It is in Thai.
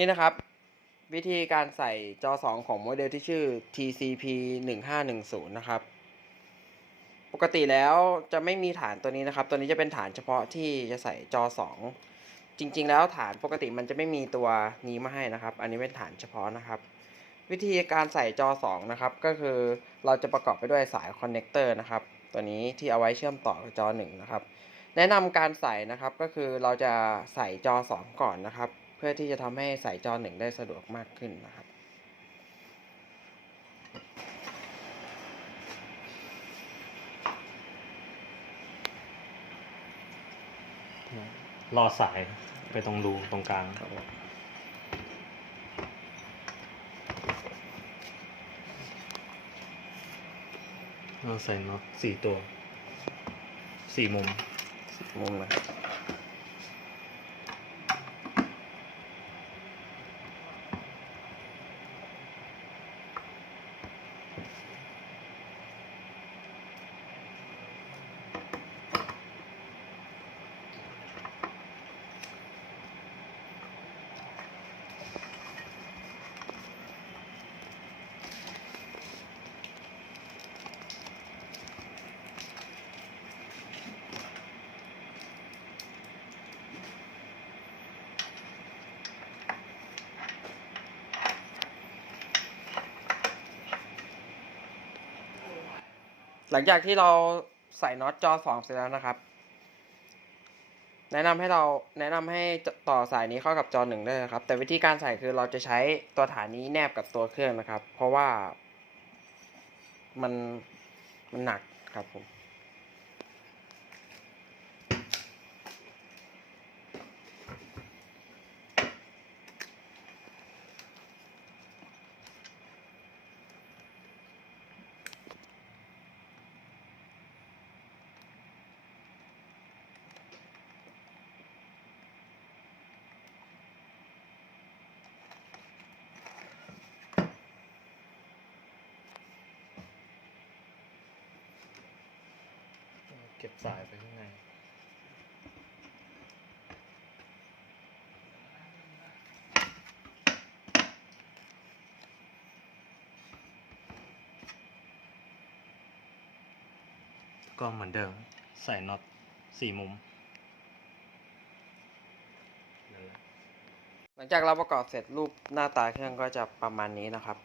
นี่นะครับ วิธีการใส่จอ 2 ของโมเดลที่ชื่อ TCP 1510นะครับ ปกติแล้วจะไม่มีฐานตัวนี้นะครับ ตัวนี้จะเป็นฐานเฉพาะที่จะใส่จอ 2 จริง ๆ แล้วฐานปกติมันจะไม่มีตัวนี้มาให้นะครับ อันนี้เป็นฐานเฉพาะนะครับวิธีการใส่จอ 2 นะครับ ก็คือเราจะประกอบไปด้วยสายคอนเนคเตอร์นะครับ ตัวนี้ที่เอาไว้เชื่อมต่อกับจอ 1 นะครับ แนะนำการใส่นะครับก็คือเราจะใส่จอ 2 ก่อนนะครับ เพื่อที่จะทำให้ใส่จอ1ได้สะดวกมากขึ้นนะครับรอสายไปตรงรูตรงกลางเราใส่น็อตสี่ตัว สี่มุมมุมนะครับ หลังจากที่เราใส่น็อตจอ2เสร็จแล้วนะครับ แนะนำให้เราแนะนำให้ต่อสายนี้เข้ากับจอ1ได้นะครับ แต่วิธีการใส่คือเราจะใช้ตัวฐานนี้แนบกับตัวเครื่องนะครับ เพราะว่ามันมันหนักครับผม เก็บสายไปข้างในก็เหมือนเดิมใส่น็อตสี่มุมหละหลังจากเราประกอบเสร็จรูปหน้าตาเครื่องก็จะประมาณนี้นะครับ